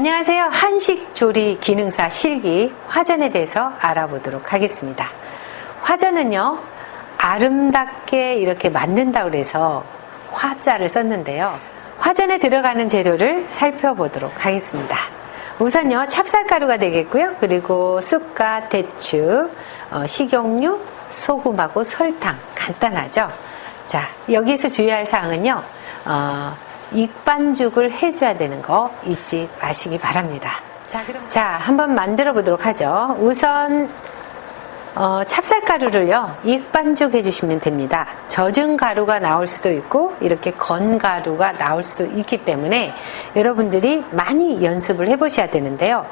안녕하세요. 한식 조리 기능사 실기 화전에 대해서 알아보도록 하겠습니다. 화전은요, 아름답게 이렇게 만든다고 그래서 화자를 썼는데요. 화전에 들어가는 재료를 살펴보도록 하겠습니다. 우선요, 찹쌀가루가 되겠고요. 그리고 쑥과 대추, 어, 식용유, 소금하고 설탕. 간단하죠? 자, 여기서 주의할 사항은요, 어, 익반죽을 해줘야 되는 거 잊지 마시기 바랍니다. 자, 그럼 자, 한번 만들어 보도록 하죠. 우선 어, 찹쌀가루를요, 익반죽 해주시면 됩니다. 젖은 가루가 나올 수도 있고, 이렇게 건 가루가 나올 수도 있기 때문에 여러분들이 많이 연습을 해보셔야 되는데요.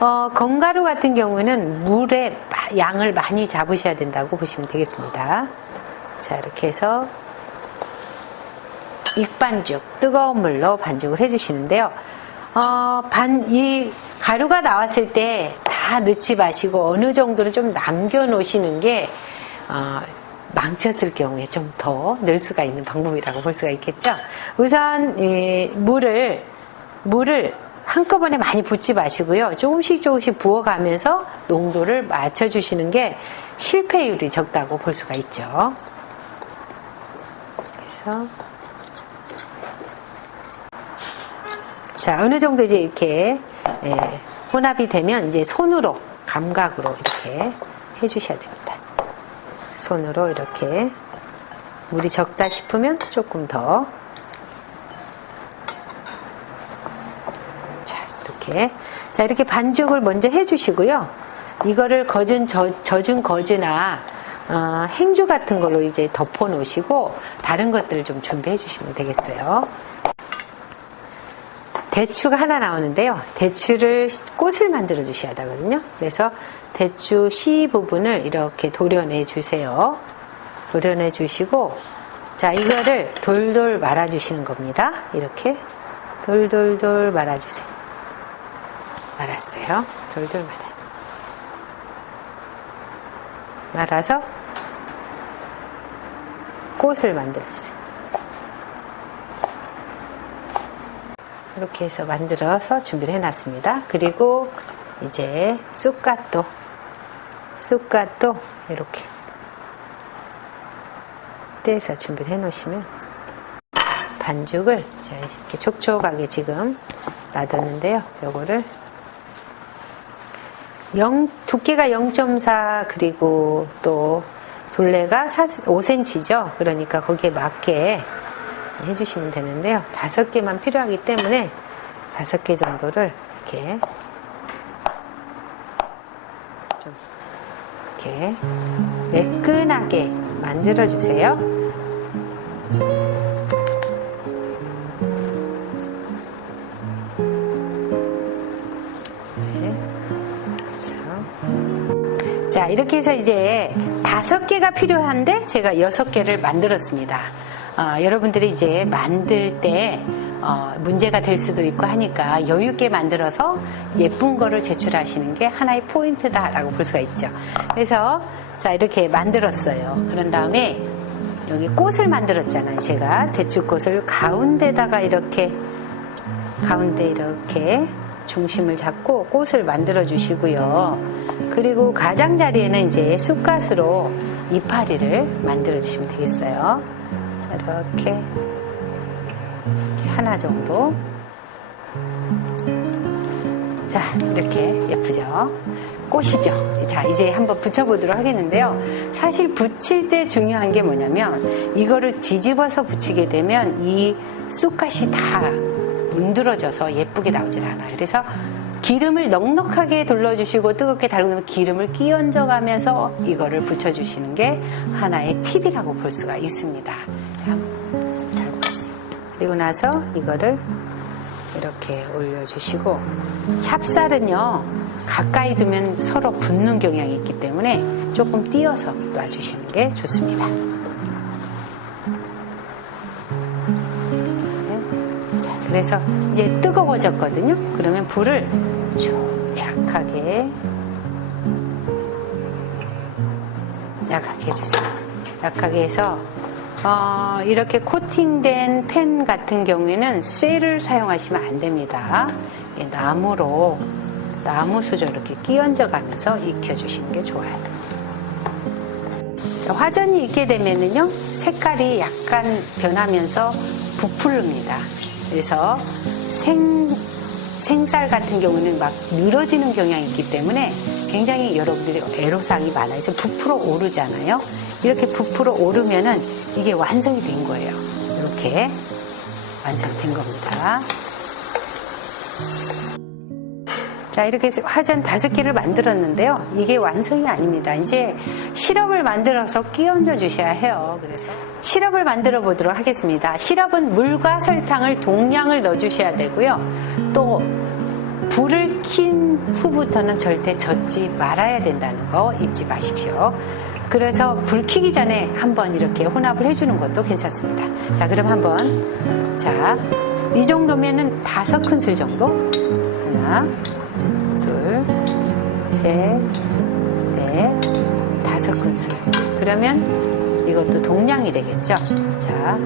어, 건가루 같은 경우는 물의 양을 많이 잡으셔야 된다고 보시면 되겠습니다. 자, 이렇게 해서 익반죽, 뜨거운 물로 반죽을 해주시는데요. 어, 반, 이 가루가 나왔을 때 다 넣지 마시고 어느 정도는 좀 남겨놓으시는 게, 어, 망쳤을 경우에 좀 더 넣을 수가 있는 방법이라고 볼 수가 있겠죠. 우선, 이 물을, 물을 한꺼번에 많이 붓지 마시고요. 조금씩 조금씩 부어가면서 농도를 맞춰주시는 게 실패율이 적다고 볼 수가 있죠. 그래서 자, 어느 정도 이제 이렇게 예, 혼합이 되면 이제 손으로 감각으로 이렇게 해주셔야 됩니다. 손으로 이렇게 물이 적다 싶으면 조금 더. 자, 이렇게. 자, 이렇게 반죽을 먼저 해주시고요. 이거를 거진, 저, 젖은 거즈나 어, 행주 같은 걸로 이제 덮어 놓으시고 다른 것들을 좀 준비해 주시면 되겠어요. 대추가 하나 나오는데요. 대추를 꽃을 만들어 주셔야 되거든요. 그래서 대추 씨 부분을 이렇게 도려내 주세요. 도려내 주시고 자 이거를 돌돌 말아 주시는 겁니다. 이렇게 돌돌돌 말아 주세요. 말았어요. 돌돌 말아. 말아서 꽃을 만들어 주세요. 이렇게 해서 만들어서 준비를 해놨습니다. 그리고 이제 쑥갓도, 쑥갓도 이렇게 떼서 준비를 해 놓으시면 반죽을 이렇게 촉촉하게 지금 놔뒀는데요. 요거를 0, 두께가 0.4 그리고 또 둘레가 5cm죠. 그러니까 거기에 맞게 해주시면 되는데요. 다섯 개만 필요하기 때문에 다섯 개 정도를 이렇게 좀 이렇게 매끈하게 만들어 주세요. 네. 자, 이렇게 해서 이제 다섯 개가 필요한데 제가 여섯 개를 만들었습니다. 어, 여러분들이 이제 만들 때 어, 문제가 될 수도 있고 하니까 여유 있게 만들어서 예쁜 거를 제출하시는 게 하나의 포인트다라고 볼 수가 있죠. 그래서 자 이렇게 만들었어요. 그런 다음에 여기 꽃을 만들었잖아요. 제가 대추꽃을 가운데다가 이렇게 가운데 이렇게 중심을 잡고 꽃을 만들어 주시고요. 그리고 가장자리에는 이제 쑥갓으로 이파리를 만들어 주시면 되겠어요. 이렇게, 하나 정도. 자, 이렇게 예쁘죠? 꽃이죠. 자, 이제 한번 붙여보도록 하겠는데요. 사실 붙일 때 중요한 게 뭐냐면, 이거를 뒤집어서 붙이게 되면 이 쑥갓이 다 문드러져서 예쁘게 나오질 않아요. 그래서 기름을 넉넉하게 둘러주시고 뜨겁게 달구면 기름을 끼얹어 가면서 이거를 붙여주시는 게 하나의 팁이라고 볼 수가 있습니다. 자, 그리고 나서 이거를 이렇게 올려주시고 찹쌀은요 가까이 두면 서로 붙는 경향이 있기 때문에 조금 띄어서 놔주시는 게 좋습니다. 자, 그래서 이제 뜨거워졌거든요. 그러면 불을 좀 약하게 약하게 해주세요. 약하게 해서 어, 이렇게 코팅된 펜 같은 경우에는 쇠를 사용하시면 안 됩니다. 이 나무로 나무 수저 이렇게 끼얹어 가면서 익혀 주시는 게 좋아요. 자, 화전이 익게 되면은요 색깔이 약간 변하면서 부풀릅니다. 그래서 생 생쌀 같은 경우는 막 늘어지는 경향이 있기 때문에 굉장히 여러분들이 애로사항이 많아요. 지금 부풀어 오르잖아요. 이렇게 부풀어 오르면은 이게 완성이 된 거예요. 이렇게 완성된 겁니다. 자, 이렇게 해서 화전 다섯 개를 만들었는데요. 이게 완성이 아닙니다. 이제 시럽을 만들어서 끼얹어 주셔야 해요. 그래서 시럽을 만들어 보도록 하겠습니다. 시럽은 물과 설탕을 동량을 넣어 주셔야 되고요. 또 불을 킨 후부터는 절대 젓지 말아야 된다는 거 잊지 마십시오. 그래서 불 켜기 전에 한번 이렇게 혼합을 해주는 것도 괜찮습니다. 자, 그럼 한번 자, 이 정도면은 다섯 큰술 정도 하나, 둘, 셋, 넷, 다섯 큰술. 그러면 이것도 동량이 되겠죠? 자.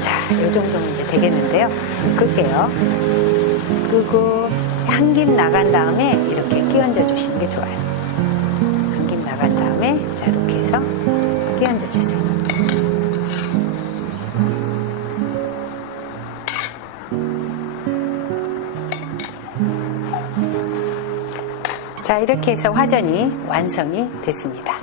자, 이 정도면 이제 되겠는데요. 끌게요. 끄고 한 김 나간 다음에 이렇게 끼얹어 주시는 게 좋아요. 한 김 나간 다음에 자, 이렇게 해서 끼얹어 주세요. 자, 이렇게 해서 화전이 완성이 됐습니다.